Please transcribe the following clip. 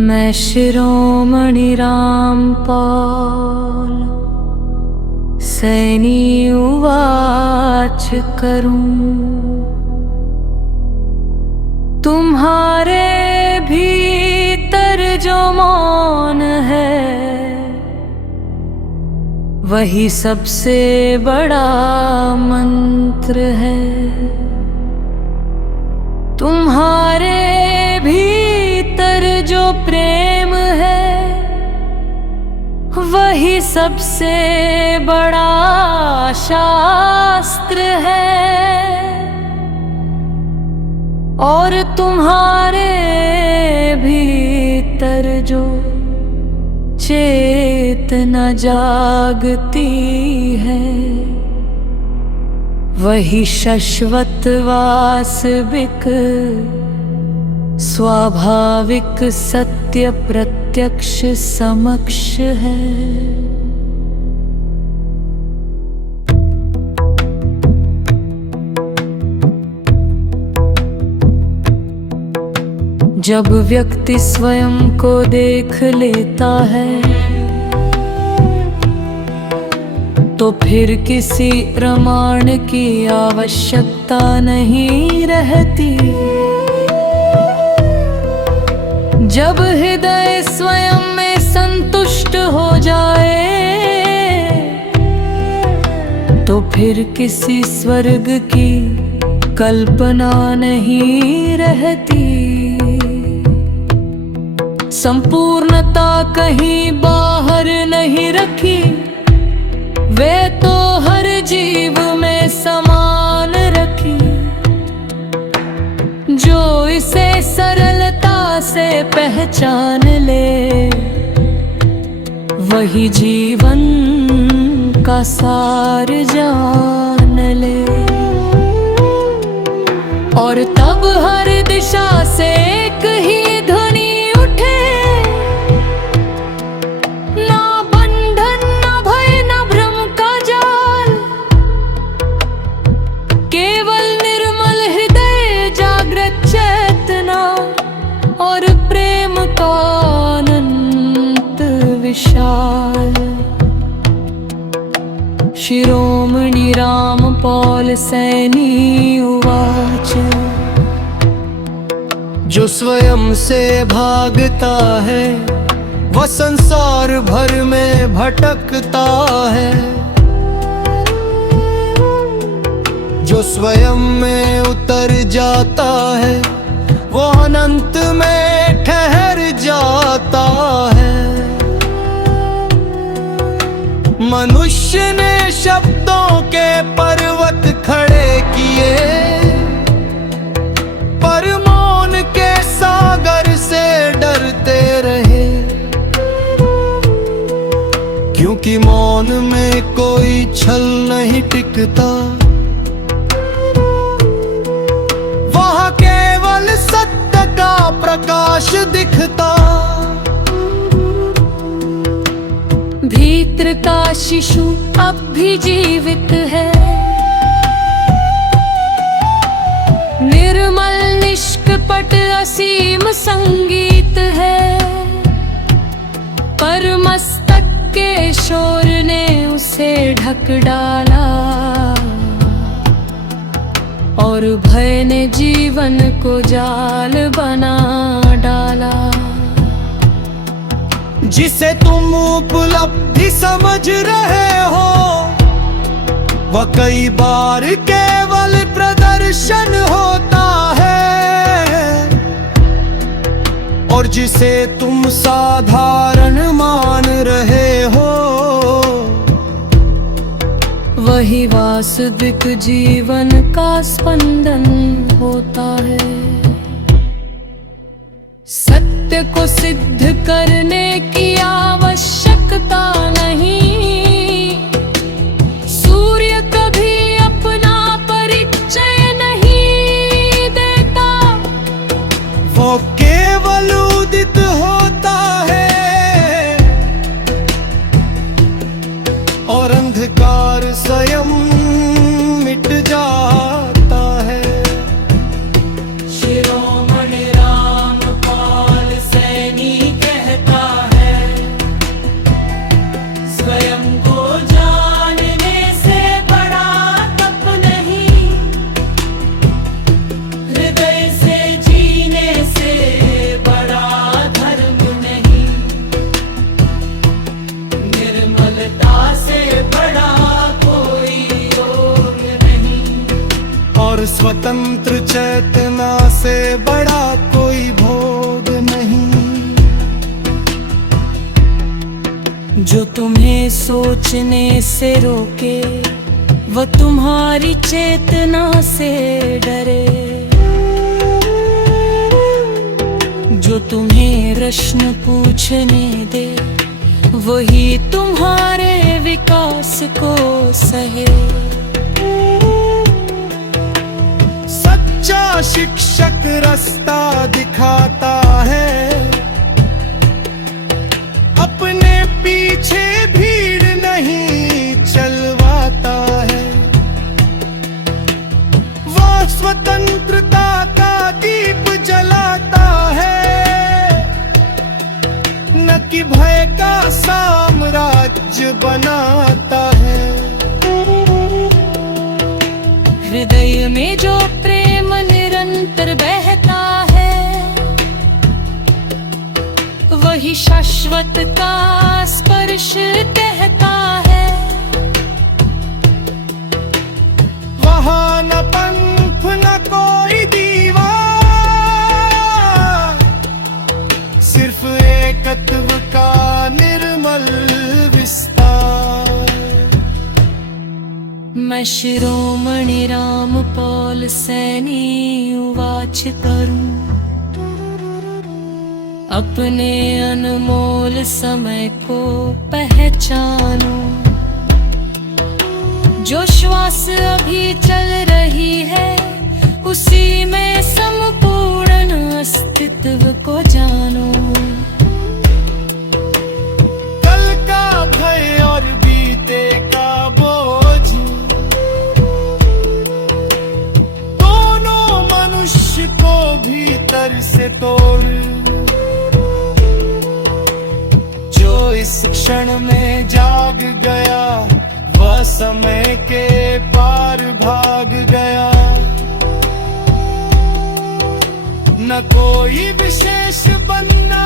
मैं शिरोमणि रामपाल सैनी उवाच करूं, तुम्हारे भीतर जो मौन है वही सबसे बड़ा मंत्र है। तुम्हारे भीतर जो प्रेम है वही सबसे बड़ा शास्त्र है। और तुम्हारे भीतर जो चेतना जागती है वही शाश्वत वास्तविक स्वाभाविक सत्य प्रत्यक्ष समक्ष है। जब व्यक्ति स्वयं को देख लेता है तो फिर किसी प्रमाण की आवश्यकता नहीं रहती। जब हृदय स्वयं में संतुष्ट हो जाए तो फिर किसी स्वर्ग की कल्पना नहीं रहती। संपूर्णता कहीं बाहर नहीं रखी, वे तो हर जीव में समान रखी। जो इसे सरलता से पहचान ले वही जीवन का सार जान ले। और तब हर दिशा से एक ही ध्वनि उठे, ना बंधन ना भय ना भ्रम का जाल, केवल निर्मल हृदय जागृत चेतना और प्रेम का अनंत विशाल। शिरोमणि रामपाल सैनी उवाच। जो स्वयं से भागता है वह संसार भर में भटकता है। जो स्वयं में उतर जाता है वो अनंत में ठहर जाता है। मनुष्य ने शब्दों के पर्वत खड़े किए, पर मौन के सागर से डरते रहे। क्योंकि मौन में कोई छल नहीं टिकता, वहाँ केवल सत्य का प्रकाश दिखता। भीतर का शिशु अब भी जीवित है, निर्मल निष्कपट असीम संगीत है। पर मस्तक के शोर ने उसे ढक डाला और भय ने जीवन को जाल बना डाला। जिसे तुम उपलब्धि समझ रहे हो वह कई बार केवल प्रदर्शन होता है। और जिसे तुम साधारण मान रहे हो वही वास्तविक जीवन का स्पंदन होता है। सत्य को सिद्ध करने की आवश्यकता नहीं, सूर्य कभी अपना परिचय नहीं देता। वो केवल उदित होता है और अंधकार स्वयं मिट जाता है। शिरोमणि रामपाल सैनी कहता है, स्वयं को जानने से बड़ा तप नहीं, हृदय से जीने से बड़ा धर्म नहीं, निर्मलता से बड़ा कोई योग नहीं, और स्वतंत्र चेतना से बड़ा कोई भोग नहीं। जो तुम्हें सोचने से रोके, वो तुम्हारी चेतना से डरे। जो तुम्हें प्रश्न पूछने दे, वही तुम्हारे विकास को सहे। सच्चा शिक्षक रास्ता दिखाता है, अपने पीछे भीड़ नहीं चलवाता है। वो स्वतंत्रता का दीप जलाता है, न कि भय का साम्राज्य बनाता है। हृदय में जो प्रेम निरंतर बहता है, वही शाश्वत का स्पर्श कहता है। वहाँ न पंथ न कोई दीवार, सिर्फ एकत्व का निर्मल विस्तार। मैं शिरोमणि रामपाल सैनी उवाच करूं, अपने अनमोल समय को पहचानो। जो श्वास अभी चल रही है, उसी में संपूर्ण अस्तित्व को जानो। कल का भय और बीते का बोझ, दोनों मनुष्य को भीतर से तोड़। जो इस क्षण में जाग गया, वह समय के पार भाग गया। न कोई विशेष बनना